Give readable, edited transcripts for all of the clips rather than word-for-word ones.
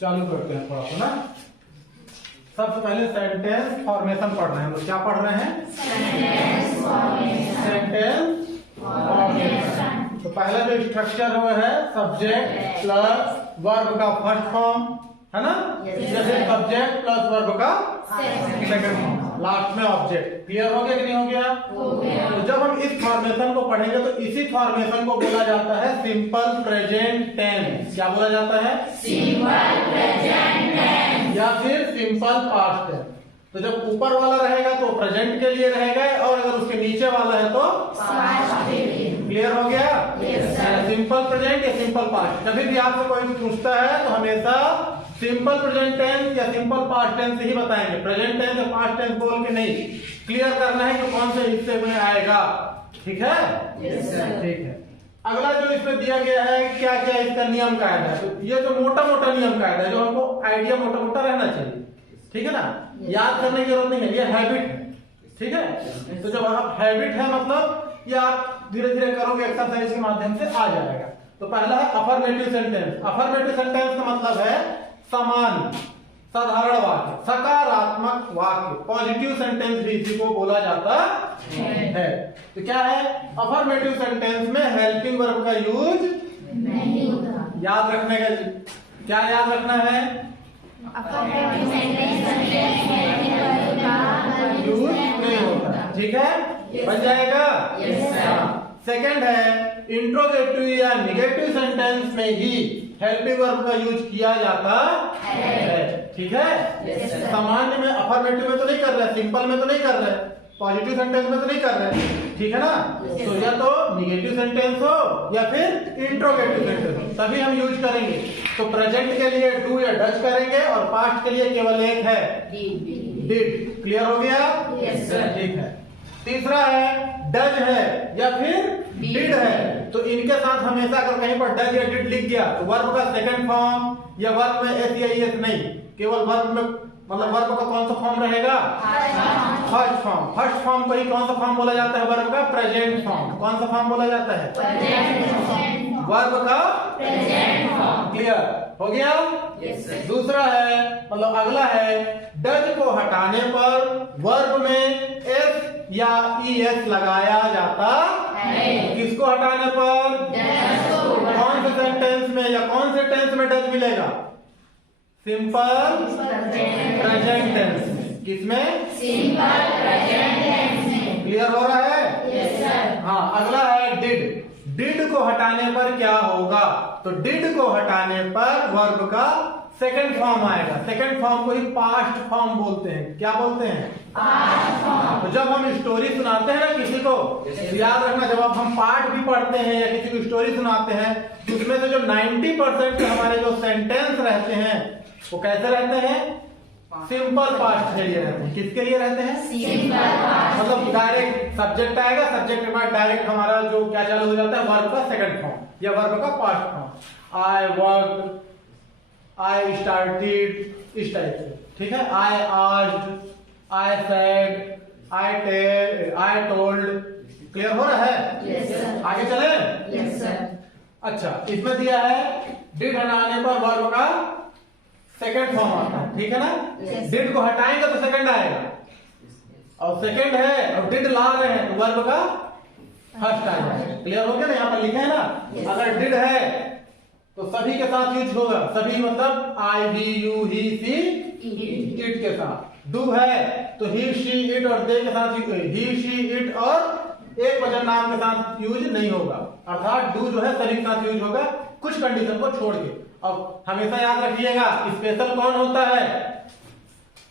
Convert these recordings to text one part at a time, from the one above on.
चालू करते हैं थोड़ा सा ना। सबसे पहले सेंटेंस फॉर्मेशन पढ़ रहे हैं हम लोग। क्या पढ़ रहे हैं? Sentence formation. तो पहला जो स्ट्रक्चर हुआ है सब्जेक्ट प्लस वर्ब का फर्स्ट फॉर्म है ना, जैसे सब्जेक्ट प्लस वर्ब का सेकंड फॉर्म, लास्ट में ऑब्जेक्ट। क्लियर हो गया कि नहीं हो गया? तो जब हम इस फॉर्मेशन को पढ़ेंगे तो इसी फॉर्मेशन को बोला जाता है सिंपल प्रेजेंट टेंस। क्या बोला जाता है? सिंपल प्रेजेंट टेंस या फिर सिंपल पास्ट टेंस। तो जब ऊपर वाला रहेगा तो प्रेजेंट के लिए रहेगा, और अगर उसके नीचे वाला है तो पास्ट के लिए। क्लियर हो गया? Yes, sir. सिंपल प्रेजेंट या सिंपल पास्ट। कभी भी आपसे कोई पूछता है तो हमेशा सिंपल प्रेजेंट टेंस या सिंपल पास्ट टेंस ही बताएंगे, प्रेजेंट टेंस या पास्ट टेंस बोल के नहीं। क्लियर करना है कि कौन से हिस्से में आएगा। ठीक है? Yes, sir. ठीक है। अगला जो इसमें दिया गया है क्या क्या इसका नियम कायदा है, तो ये जो मोटा मोटा नियम कायदा है जो हमको आइडिया मोटा मोटा रहना चाहिए। ठीक है ना? याद करने की जरूरत नहीं है, ये हैबिट है। ठीक है? तो जब आप हैबिट है मतलब ये आप धीरे धीरे करोगे, एक्सरसाइज के माध्यम से आ जाएगा। तो पहला है अफर्मेटिव सेंटेंस। अफर्मेटिव सेंटेंस का मतलब है सामान्य साधारण वाक्य, सकारात्मक वाक्य, पॉजिटिव सेंटेंस भी इसी को बोला जाता है। तो क्या है? अफर्मेटिव सेंटेंस में हेल्पिंग वर्ब का यूज नहीं होता। याद रखने का, क्या याद रखना है? अफर्मेटिव सेंटेंस में हेल्पिंग वर्ब का यूज नहीं होता। ठीक है? बन जाएगा? Yes, sir. सेकंड है इंट्रोगेटिव या निगेटिव सेंटेंस में ही हेल्पिंग वर्ब का यूज किया जाता है। ठीक है? Yes, sir. सामान्य में अफर्मेटिव में तो नहीं कर रहे, सिंपल में तो नहीं कर रहे, पॉजिटिव सेंटेंस में तो नहीं कर रहे। ठीक है ना? Yes, तो sir. या तो निगेटिव सेंटेंस हो या फिर इंट्रोगेटिव सेंटेंस हो, तभी हम यूज करेंगे। तो प्रेजेंट के लिए डू या डज करेंगे और पास्ट के लिए केवल एक है डिड। क्लियर हो गया? Yes, sir. ठीक है। तीसरा है डज है या फिर डिड है। तो इनके साथ हमेशा अगर कहीं पर डज या डिड लिख गया तो वर्ब का सेकंड फॉर्म या वर्ब में एस या एस नहीं, केवल वर्ब में मतलब वर्ब का कौन सा फॉर्म रहेगा? First form. फर्स्ट फॉर्म को ही कौन सा फॉर्म बोला जाता है? वर्ब का प्रेजेंट फॉर्म। कौन सा फॉर्म बोला जाता है? वर्ब का प्रेजेंट फॉर्म। क्लियर हो गया? Yes, sir. दूसरा है मतलब अगला है डज को हटाने पर वर्ब में एस या ईएस लगाया जाता है। किसको हटाने पर? कौन से सेंटेंस में या कौन से टेंस में डज मिलेगा? सिंपल प्रेजेंट टेंस में। किसमें? सिंपल प्रेजेंट टेंस में। क्लियर हो रहा है? Yes sir. हाँ। अगला है डिड। डिड को हटाने पर क्या होगा? तो डिड को हटाने पर वर्ब का सेकंड फॉर्म आएगा। सेकंड फॉर्म को ही पास्ट फॉर्म बोलते हैं। क्या बोलते हैं? Past form. तो जब हम स्टोरी सुनाते हैं ना किसी को, तो याद रखना जब हम पाठ भी पढ़ते हैं या किसी को स्टोरी सुनाते हैं तो उसमें से जो 90% हमारे जो सेंटेंस रहते हैं वो कैसे रहते हैं? सिंपल पास्ट के लिए रहते हैं। किसके लिए रहते हैं? Simple past. मतलब डायरेक्ट सब्जेक्ट आएगा, सब्जेक्ट के बाद डायरेक्ट हमारा जो क्या चालू हो जाता है? वर्ब का सेकंड फॉर्म या वर्ब का past form. I worked, I started, इस टाइप से। ठीक है? I asked, I said, I told. Clear हो रहा है? Yes sir. आगे चले? Yes sir. अच्छा, इसमें दिया है डिड हटाने पर वर्ब का सेकंड फॉर्म आता है। ठीक है ना? Yes. डिड को हटाएंगे तो सेकंड आएगा, और सेकंड है और डिड ला रहे हैं तो वर्ब का फर्स्ट आएगा। क्लियर हो गया ना? यहाँ पर लिखे है ना? Yes. अगर डिड है तो सभी के साथ यूज होगा। सभी मतलब I, we, you, he, she, it के साथ। डू है तो ही, शी, इट और दे के साथ ही, शी, इट और एक वचन नाम के साथ यूज नहीं होगा। अर्थात डू जो है सभी के साथ यूज होगा कुछ कंडीशन को छोड़ के। और हमेशा याद रखिएगा स्पेशल कौन होता है?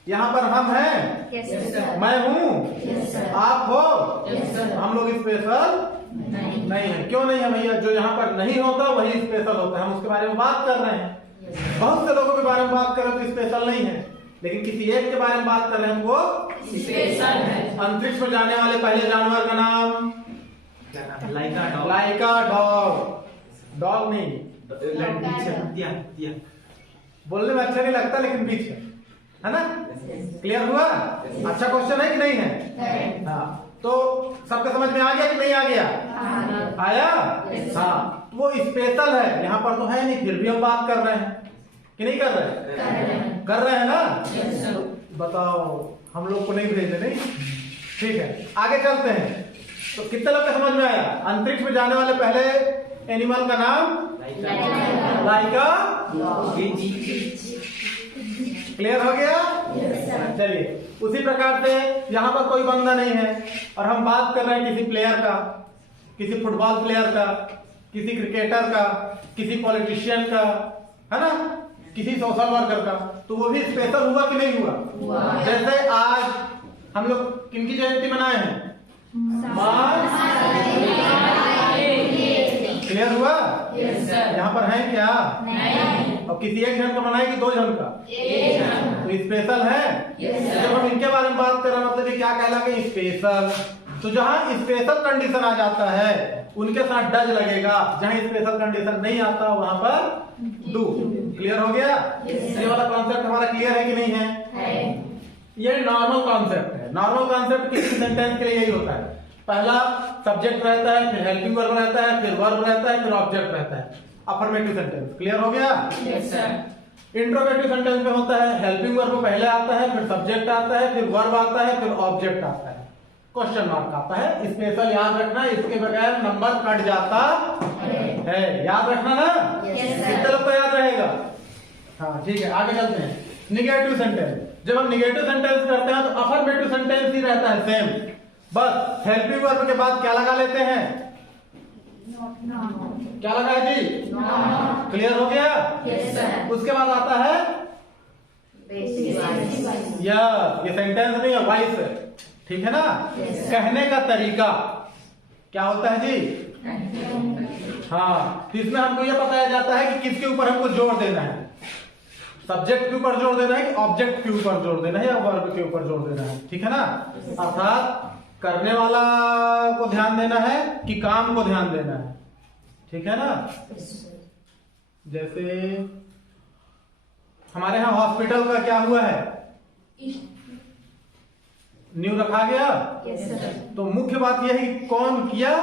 यहाँ पर हम हैं, यस सर। मैं हूँ, यस सर। आप हो, यस सर। हम लोग स्पेशल नहीं है। क्यों नहीं है भैया? जो यहाँ पर नहीं होता वही स्पेशल होता है। हम उसके बारे में बात कर रहे हैं। बहुत से लोगों के बारे में बात कर रहे हैं तो स्पेशल नहीं है, लेकिन किसी एक के बारे में बात कर रहे हैं वो स्पेशल है। अंतरिक्ष में जाने वाले पहले जानवर का नाम लाइका डॉग। डॉग नहीं, बोलने में अच्छा नहीं लगता लेकिन बीच है ना? क्लियर हुआ? अच्छा क्वेश्चन है कि नहीं है? हाँ। तो सबके समझ में आ गया कि नहीं आ गया? आया? हाँ। वो स्पेशल है, यहाँ पर तो है नहीं, फिर भी हम बात कर रहे हैं। कि नहीं कर रहे? कर रहे हैं ना? बताओ, हम लोग को नहीं भेजे नहीं? ठीक है, आगे चलते हैं। तो कितने लोग का समझ में आया? अंतरिक्ष में जाने वाले पहले एनिमल का नाम लाइका। क्लियर हो गया? चलिए, उसी प्रकार से यहाँ पर कोई बंदा नहीं है और हम बात कर रहे हैं किसी प्लेयर का, किसी फुटबॉल प्लेयर का, किसी क्रिकेटर का, किसी पॉलिटिशियन का, है ना, किसी सोशल वर्कर का, तो वो भी स्पेशल हुआ कि नहीं हुआ? जैसे आज हम लोग किनकी जयंती मनाए हैं? क्लियर हुआ? यहाँ पर है क्या? और किसी एक जन का मनाए कि 2 जन का? तो स्पेशल है। जब हम इनके बारे में बात कर रहे हैं, मतलब ये क्या कहलाएगा? स्पेशल। तो जहाँ स्पेशल कंडीशन आ जाता है उनके साथ डज लगेगा, जहाँ स्पेशल कंडीशन नहीं आता वहां पर डू। क्लियर हो गया? ये वाला कॉन्सेप्ट हमारा क्लियर है कि नहीं है? ये नॉर्मल कॉन्सेप्ट है। नॉर्मल कॉन्सेप्ट किसी सेंटेंस के लिए यही होता है। पहला सब्जेक्ट रहता है, फिर हेल्पिंग वर्ब रहता है, फिर वर्ब रहता है, फिर ऑब्जेक्ट रहता है। Affirmative sentence. क्लियर हो गया? इंट्रोगेटिव सेंटेंस में होता है हेल्पिंग वर्ब पहले आता है, फिर सब्जेक्ट आता है, फिर वर्ब आता है, फिर ऑब्जेक्ट आता है, क्वेश्चन मार्क आता है। स्पेशल याद रखना, इसके बगैर नंबर कट जाता है। याद रखना ना? कितने लोग को याद रहेगा? हाँ ठीक है, आगे चलते हैं। Negative sentence. जब हम निगेटिव सेंटेंस करते हैं तो अफर्मेटिव सेंटेंस ही रहता है सेम, बस हेल्पिंग वर्ब के बाद क्या लगा लेते हैं? क्या लगा है जी? क्लियर हो गया? उसके बाद आता है ये सेंटेंस नहीं है, वॉइस है। ठीक है ना? कहने का तरीका क्या होता है जी? हाँ, तो इसमें हमको यह बताया जाता है कि किसके ऊपर हमको जोर देना है। सब्जेक्ट के ऊपर जोर देना है कि ऑब्जेक्ट के ऊपर जोर देना है या वर्ब के ऊपर जोर देना है। ठीक है ना? अर्थात करने वाला को ध्यान देना है कि काम को ध्यान देना है। ठीक है ना? जैसे हमारे यहाँ हॉस्पिटल का क्या हुआ है? न्यू रखा गया। तो मुख्य बात यह है कि कौन किया,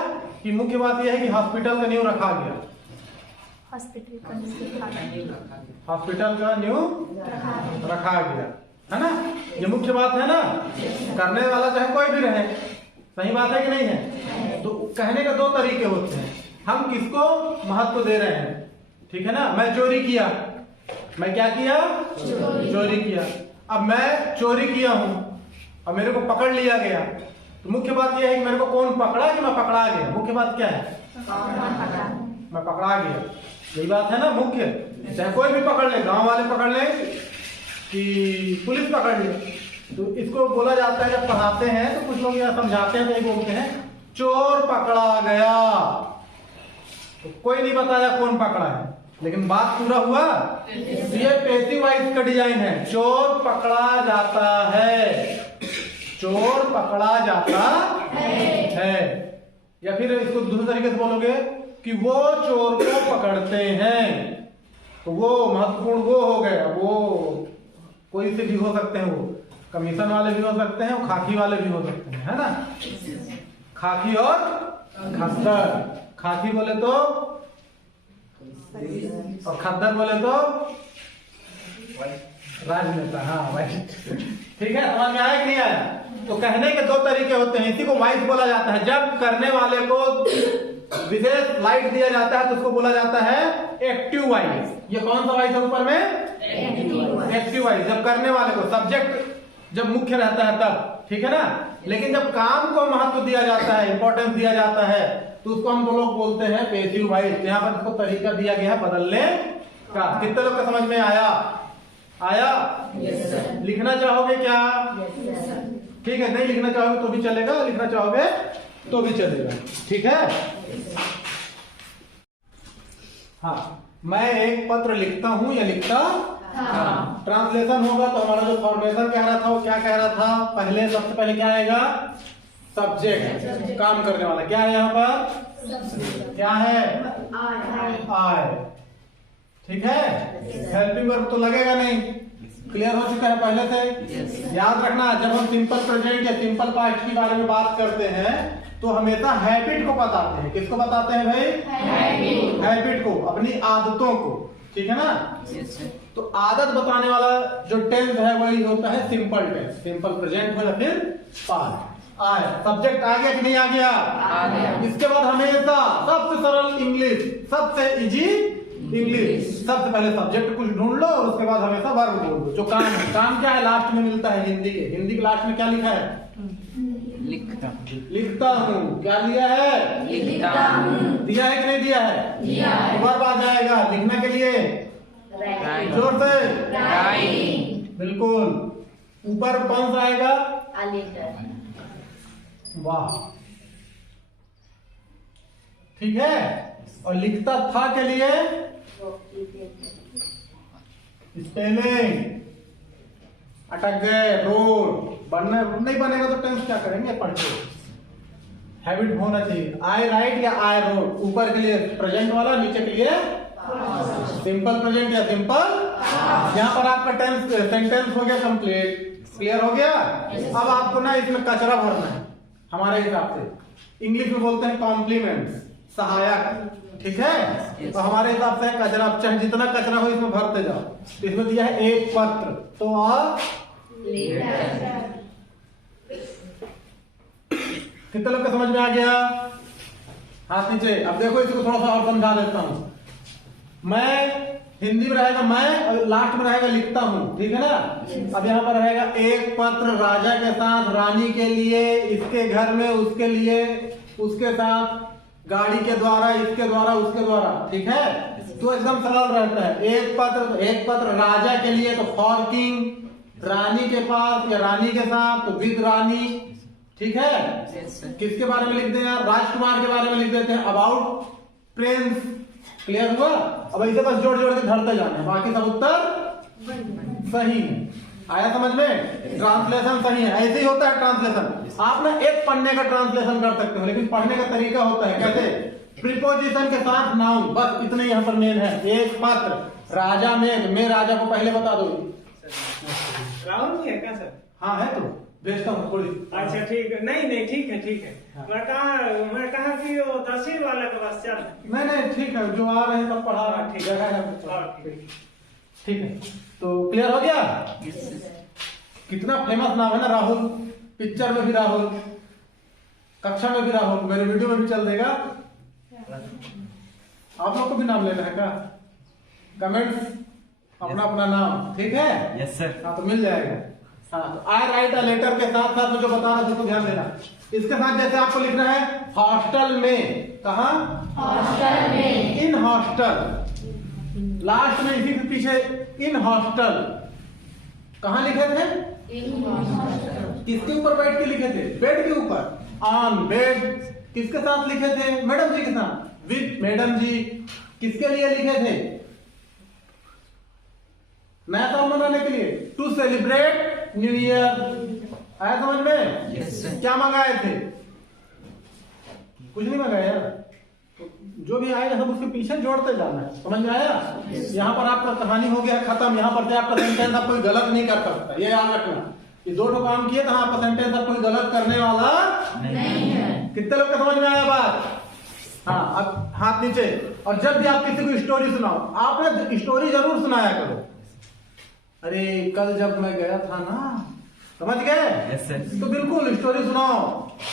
कि मुख्य बात यह है कि हॉस्पिटल का न्यू रखा गया। हॉस्पिटल का न्यू रखा गया, है ना? ये मुख्य बात है ना? करने वाला चाहे कोई भी रहे, सही बात है कि नहीं है? तो कहने के 2 तरीके होते हैं। हम किसको महत्व दे रहे हैं? ठीक है ना? मैं चोरी किया, मैं क्या किया? चोरी किया। अब मैं चोरी किया हूं और मेरे को पकड़ लिया गया, तो मुख्य बात यह है कि मेरे को कौन पकड़ा कि मैं पकड़ा गया। मुख्य बात क्या है? मैं पकड़ा गया। यही बात है ना मुख्य। चाहे कोई भी पकड़ ले, गांव वाले पकड़ ले कि पुलिस पकड़ ले, तो इसको बोला जाता है, जब पढ़ाते हैं तो कुछ लोग यह समझाते हैं तो यही बोलते हैं चोर पकड़ा गया। तो कोई नहीं बताया कौन पकड़ा है, लेकिन बात पूरा हुआ। ये पैसिव वॉइस का डिजाइन है। चोर पकड़ा जाता है, चोर पकड़ा जाता है। या फिर इसको दूसरे तरीके से बोलोगे कि वो चोर को पकड़ते हैं, तो वो महत्वपूर्ण वो हो गया। वो कोई से भी हो सकते हैं, वो कमीशन वाले भी हो सकते हैं, वो खाकी वाले भी हो सकते हैं, है ना? खाकी और खद्दर। खाकी बोले तो और खद्दर बोले तो राजनेता। हाँ वाइट। ठीक है, समझ में आया कि नहीं आया? तो कहने के 2 तरीके होते हैं, इसी को वाइस बोला जाता है। जब करने वाले को विशेष लाइट दिया जाता है तो उसको बोला जाता है एक्टिव वॉइस। ये कौन सा वॉइस है ऊपर में? Active voice. जब करने वाले को, सब्जेक्ट जब मुख्य रहता है तब, ठीक है ना? लेकिन जब काम को महत्व दिया जाता है, इंपॉर्टेंस दिया जाता है, तो उसको हम लोग बोलते हैं पैसिव वॉइस। यहाँ पर इसको तरीका दिया गया है बदलने का। कितने लोग का समझ में आया? आया? लिखना चाहोगे क्या? ठीक है, नहीं लिखना चाहोगे तो भी चलेगा, लिखना चाहोगे तो भी चलेगा। ठीक है? हाँ, मैं एक पत्र लिखता हूं या लिखता। ट्रांसलेशन होगा तो हमारा जो फॉर्मेशन कह रहा था वो क्या कह रहा था? पहले सबसे पहले क्या आएगा? सब्जेक्ट, काम करने वाला। क्या है यहाँ पर? क्या है? आई। ठीक है? हेल्पिंग वर्ब तो लगेगा नहीं। क्लियर हो चुका है पहले से? याद रखना, जब हम सिंपल प्रेजेंट या सिंपल पास्ट के बारे में बात करते हैं तो हमेशा हैबिट को बताते हैं। किसको बताते हैं भाई? हैबिट को, अपनी आदतों को। ठीक है ना। Yes, sir. तो आदत बताने वाला जो टेंस है वही होता है सिंपल टेंस, सिंपल प्रेजेंट हो या फिर पास्ट। आए सब्जेक्ट आ गया कि नहीं आ गया? आ गया। इसके बाद हमेशा सबसे सरल इंग्लिश, सबसे इजी इंग्लिश। सबसे पहले सब्जेक्ट कुछ ढूंढ लो और उसके बाद हमेशा वर्ब बोल दो। जो काम है, काम क्या है लास्ट में मिलता है हिंदी के। हिंदी के लास्ट में क्या लिखा है? लिखता हूँ। क्या लिया है? लिखता हूँ। दिया है कि नहीं दिया है? दिया है। तो वर्ब आ जाएगा लिखने के लिए। Right. जोर से Right. बिल्कुल। ऊपर कौन सा आएगा? वाह, ठीक है। और लिखता था के लिए स्पेलिंग अटक गए, रोड बनने नहीं बनेगा तो टेंस क्या करेंगे? पढ़ के हैबिट होना चाहिए। आई राइट या आई रोड, ऊपर के लिए प्रेजेंट वाला, नीचे के लिए सिंपल प्रेजेंट या सिंपल। यहाँ पर आपका टेंस सेंटेंस हो गया कंप्लीट। क्लियर हो गया? अब आपको ना इसमें कचरा भरना है हमारे हिसाब से। इंग्लिश में बोलते हैं कॉम्प्लीमेंट्स, सहायक, ठीक है। तो हमारे हिसाब से कचरा, चाहे जितना कचरा हो इसमें भरते जाओ। तो इसमें दिया है एक पत्र, तो आप कितने लोग का समझ में आ गया? हाथ नीचे। अब देखो इसको थोड़ा सा और समझा देता हूं। मैं हिंदी में रहेगा मैं, और लास्ट में रहेगा लिखता हूँ, ठीक है ना। अब यहाँ पर रहेगा एक पत्र राजा के साथ, रानी के लिए, इसके घर में, उसके लिए, उसके साथ, गाड़ी के द्वारा, इसके द्वारा, उसके द्वारा, ठीक है। तो एकदम सरल रहता है। एक पत्र राजा के लिए तो फॉर किंग, रानी के पास या रानी के साथ तो विद रानी, ठीक है। किसके बारे में लिख दें यार? राजकुमार के बारे में लिख देते हैं अबाउट प्रिंस। क्लियर हुआ? अब ऐसे बस जोड़ जोड़ के धरते जाना है, बाकी सब उत्तर सही है। आया समझ में? ट्रांसलेशन सही है। ऐसे ही होता है ट्रांसलेशन। आप ना एक पन्ने का ट्रांसलेशन कर सकते हो, लेकिन पढ़ने का तरीका होता है कैसे? प्रीपोजिशन के साथ नाउन, बस इतने यहाँ पर मेन है। एक पत्र राजा में राजा को पहले बता दो। राहुल भी है क्या सर? हाँ है, तो भेजता हूँ थोड़ी। अच्छा ठीक है, नहीं ठीक है ठीक है। हाँ। मैं कहा कि वो तहसील वाला के पास चल। नहीं ठीक है, जो आ रहे हैं सब पढ़ा रहा है, ठीक है। ठीक है, तो क्लियर हो गया? कितना फेमस नाम है ना राहुल। पिक्चर में भी राहुल, कक्षा में भी राहुल, मेरे वीडियो में भी चल देगा। आप लोग को भी नाम लेना है क्या? कमेंट्स अपना अपना नाम, ठीक है। Yes sir. हाँ तो मिल जाएगा। हाँ तो आई राइट अ लेटर के साथ साथ मुझे बता रहा उसको ध्यान देना। इसके साथ जैसे आपको लिखना है हॉस्टल में, कहा? हॉस्टल में। इन हॉस्टल, लास्ट में इसी के पीछे इन हॉस्टल, कहाँ लिखे थे? किसके ऊपर बैठ के लिखे थे? बेड के ऊपर, ऑन बेड। किसके साथ लिखे थे? मैडम जी के साथ, विद मैडम जी। किसके लिए लिखे थे? नया साल मनाने के लिए, टू सेलिब्रेट न्यू ईयर। आया समझ में? Yes, sir. क्या मंगाए थे? कुछ नहीं मंगाया यार। तो जो भी आएगा सब उसके पीछे जोड़ते जाना है, समझ में आया? यहाँ पर आपका कहानी हो गया खत्म। यहाँ पर से आपका सेंटेंस आप कोई गलत नहीं कर सकता, ये याद रखना। ये दो काम किए तो आपका सेंटेंस आप कोई गलत करने वाला नहीं है। कितने लोग का समझ में आया बात? हाँ, अब हाथ नीचे। और जब भी आप किसी को स्टोरी सुनाओ, आपने स्टोरी जरूर सुनाया करो। अरे कल जब मैं गया था ना, समझ गए? Yes sir. तो बिल्कुल स्टोरी सुनाओ।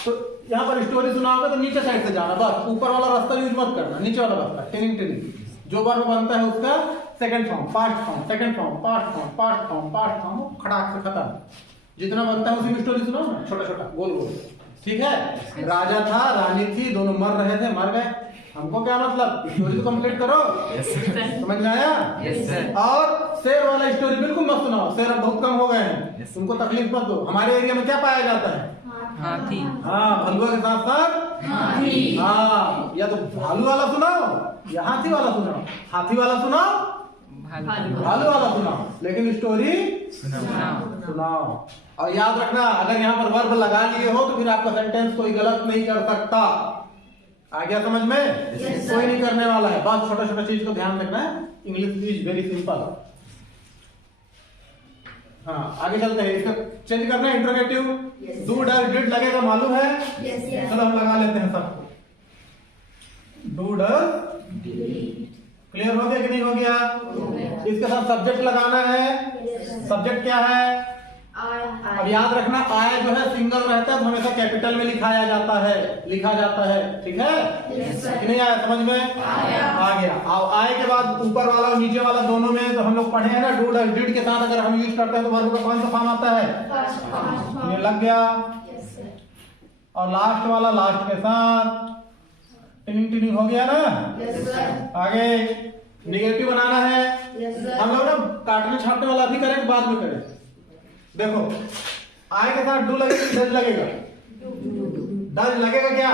तो यहाँ पर स्टोरी सुनाओगे तो नीचे साइड से जाना, बस ऊपर वाला रास्ता यूज मत करना, नीचे वाला रास्ता टेनिंग टेनिंग। जो वर्ब बनता है उसका second form, past form, second form, past form, past form, past form, खड़ाक से खत्म। जितना बनता है उसी में स्टोरी सुनाओ ना, छोटा छोटा गोल गोल, ठीक है। राजा था, रानी थी, दोनों मर रहे थे, मर गए, हमको क्या मतलब? स्टोरी तो कंप्लीट करो। Yes sir. समझ में आया? Yes sir. और शेर वाला स्टोरी बिल्कुल मत सुनाओ, शेर अब बहुत कम हो गए हैं, Yes. तुमको तकलीफ मत दो। हमारे एरिया में क्या पाया जाता है? हाथी। हाँ, भलुआ के साथ साथ हाथी। हाँ, या तो भालू वाला सुनाओ या हाथी वाला सुनाओ। हाथी वाला सुनाओ, भालू वाला सुनाओ, लेकिन स्टोरी सुनाओ। और याद रखना, अगर यहाँ पर वर्ब लगा लिए हो तो फिर आपका सेंटेंस कोई गलत नहीं कर सकता। आ गया समझ में? Yes, कोई नहीं करने वाला है, बस छोटा छोटा चीज को ध्यान रखना है। English is very simple. हाँ, आगे चलते हैं। इसका चेंज करना है interrogative. Yes. Do does did लगेगा, मालूम है? Yes, yes. चलो हम लगा लेते हैं सबको। डू डज, क्लियर हो गया कि नहीं हो गया? इसके साथ सब्जेक्ट लगाना है। सब्जेक्ट क्या है? अब याद रखना आय जो है सिंगल रहता है तो हमेशा कैपिटल में लिखा जाता है। ठीक है? कि नहीं आया समझ में? आ गया। अब आय के बाद ऊपर वाला और नीचे वाला दोनों में तो हम लोग पढ़े हैं ना, डू और डिड के साथ अगर हम यूज करते हैं तो वर्ब का कौन सा फॉर्म आता है? ये लग गया। और लास्ट वाला लास्ट के साथ टिनिंग हो गया ना। आगे निगेटिव बनाना है। हम लोग ना काटने छाटने वाला भी करें बाद में करें। देखो आय के साथ डू लगेगा, डज लगेगा? डज लगेगा क्या?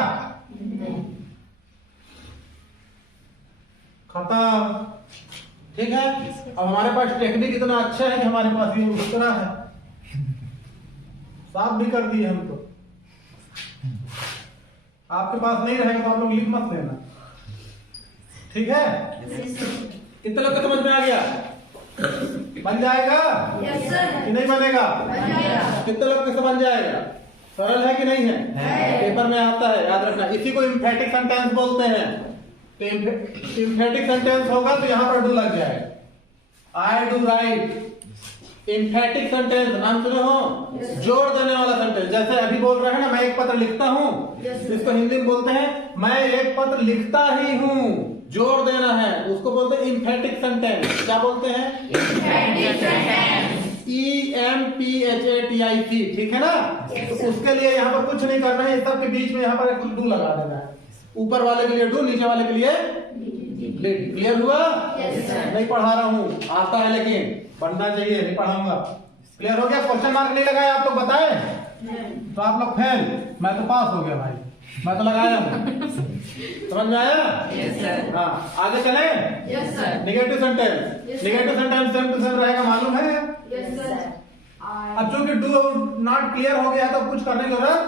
खत्म। ठीक है? अब हमारे पास टेक्निक इतना अच्छा है कि हमारे पास ये उतरा है, साफ भी कर दिए हम तो। आपके पास नहीं रहेगा तो आप लोग लिख मत देना। ठीक है? कितने लोग को समझ में आ गया? बन जाएगा कि नहीं बनेगा? कितने लोग कैसे बन जाएगा? सरल है कि नहीं है? पेपर में आता है, याद रखना। इसी को इम्फेटिक सेंटेंस बोलते हैं। तो इम्फेटिक सेंटेंस होगा तो यहाँ पर डू लग जाएगा। I do right. Emphatic sentence नाम सुने हो? जोड़ देने वाला सेंटेंस। जैसे अभी बोल रहे हैं ना, मैं एक पत्र लिखता हूँ, इसको हिंदी में बोलते हैं मैं एक पत्र लिखता ही हूँ। जोड़ देना है, उसको बोलते हैं इम्फेटिक सेंटेंस। क्या बोलते हैं? EMPHATIC। ठीक है ना? तो उसके लिए यहाँ पर कुछ नहीं करना है, सबके बीच में यहाँ पर एक डू लगा देना है। ऊपर वाले के लिए डू, नीचे वाले के लिए डिड। क्लियर हुआ? नहीं पढ़ा रहा हूँ, आता है लेकिन पढ़ना चाहिए, नहीं पढ़ाऊंगा। क्लियर हो गया? क्वेश्चन मार्क नहीं लगाया आप लोग बताए तो आप लोग फेल, मैं तो पास हो गया भाई, मैं तो लगाया हूँ। समझ में आया? हाँ आगे चले। Negative sentence. Negative sentence same to same रहेगा, मालूम है? अब चूंकि डू नॉट क्लियर हो गया तो कुछ करने की जरूरत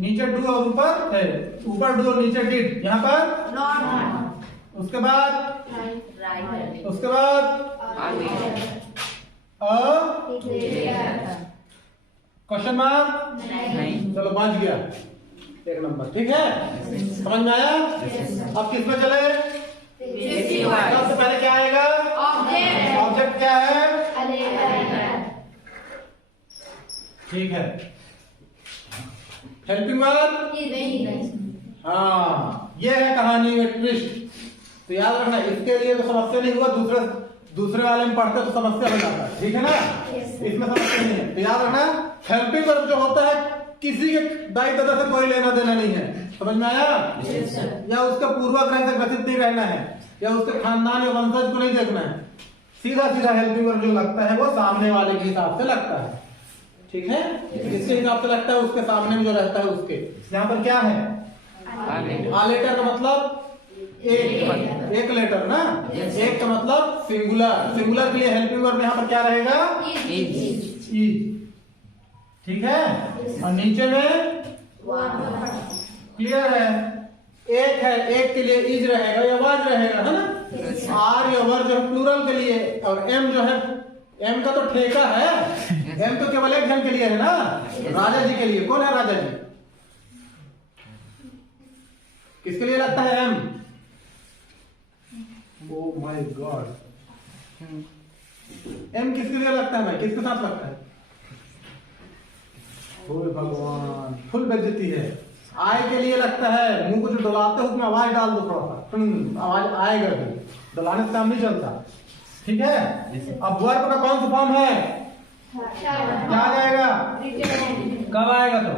नीचे डू और ऊपर है, ऊपर डू और नीचे डिड। यहाँ पर उसके बाद क्वेश्चन मार्क नहीं। चलो बच गया, एक नंबर। ठीक है? समझ में आया? अब किस में चले? सबसे पहले क्या आएगा? ऑब्जेक्ट क्या है? ठीक है। Helping verb? हाँ, ये है कहानी में ट्विस्ट। तो याद रखना, इसके लिए तो समस्या नहीं हुआ, दूसरे वाले में पढ़ते तो समस्या हो जाता है। ठीक है ना? इसमें समस्या नहीं है। तो याद रखना, हेल्पिंग वर्ब जो होता है किसी के दाई दादा से कोई लेना देना नहीं है। समझ में आया? या उसका पूर्वाग्रह से ग्रसित नहीं रहना है, या उसके खानदान या वंशज को नहीं देखना है। सीधा सीधा हेल्पिंग वर्ब जो लगता है वो सामने वाले के हिसाब से लगता है। ठीक है? किसके हिसाब से लगता है? उसके सामने में जो रहता है उसके। यहाँ पर क्या है? आ लेटर का मतलब एक लेटर ना। एक का मतलब सिंगुलर। सिंगुलर के लिए हेल्पिंग वर्ब यहाँ पर क्या रहेगा? इज। ठीक है? और नीचे में क्लियर है? एक है, एक के लिए इज रहेगा या वाज रहेगा, है ना? आर या वर जो है प्लूरल के लिए, और एम जो है, एम का तो ठेका है, एम तो केवल एक जन के लिए है ना, राजा जी के लिए। कौन है राजा जी? किसके लिए लगता है am? Oh my god, am किसके लिए लगता है? भाई किसके साथ लगता है? ओह भगवान, फुल बेइज्जती है। आय के लिए लगता है, मुंह को जो डुलाते हो उसमें आवाज डाल दो थोड़ा सा, आवाज आएगा भी, डुलाने से काम नहीं चलता। ठीक है? अब वर्ब का कौन सा फॉर्म है? क्या आ जाएगा? कब आएगा? तो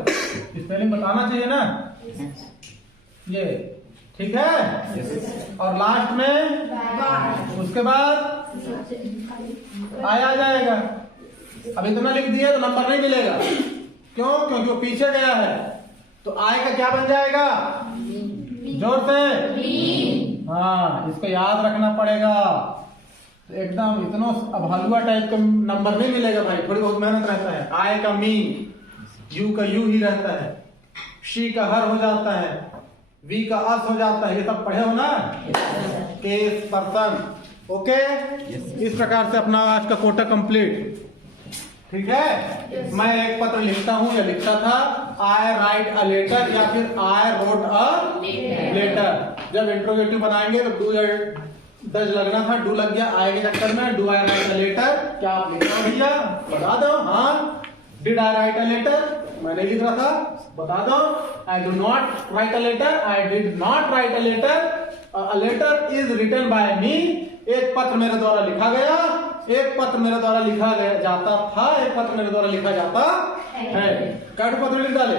स्पेलिंग बताना चाहिए ना ये। ठीक है? और लास्ट में उसके बाद आय आ जाएगा। अब इतना लिख दिया तो नंबर नहीं मिलेगा। क्यों? क्योंकि वो पीछे गया है। तो आय का क्या बन जाएगा? जोर से। हाँ, इसको याद रखना पड़ेगा। तो एकदम इतना अब हलवा टाइप का नंबर नहीं मिलेगा भाई, थोड़ी बहुत मेहनत रहता है। आय का मी, यू का यू ही रहता है, शी का हर हो जाता है, वी का अस हो जाता है। ये सब पढ़े हो ना? Case, person. ओके? इस प्रकार से अपना आज का कोटा कंप्लीट। ठीक है? मैं एक पत्र लिखता हूं या लिखता था, आई राइट अ लेटर या फिर आई रोट अ लेटर। जब इंट्रोगेटिव बनाएंगे तो डू या डज लगना था, डू लग गया आए के चक्कर में। Do I write a letter, क्या आप लिख रहे हो भैया? बता दो। हाँ। Did I write a letter, मैंने लिख रहा था, बता दो। I do not write a letter, I did not write a letter. A letter is written by me, एक पत्र मेरे द्वारा लिखा गया, एक पत्र मेरे द्वारा लिखा गया जाता था, एक पत्र मेरे द्वारा लिखा जाता है। कैसे पत्र लिख डाले?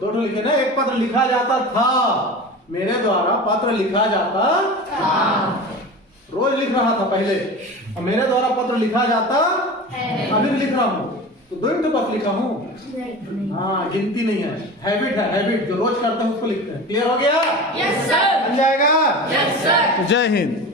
दो ठो लिखे ना, एक पत्र लिखा जाता था, मेरे द्वारा पत्र लिखा जाता था, रोज लिख रहा था पहले, और मेरे द्वारा पत्र लिखा जाता अभी भी लिख रहा हूँ, तो दो ही तो बस लिखा हूँ। हाँ, गिनती नहीं है, हैबिट है, हैबिट जो रोज करते हैं उसको लिखते हैं। क्लियर हो गया? Yes sir. बन जाएगा? Yes sir. जय हिंद।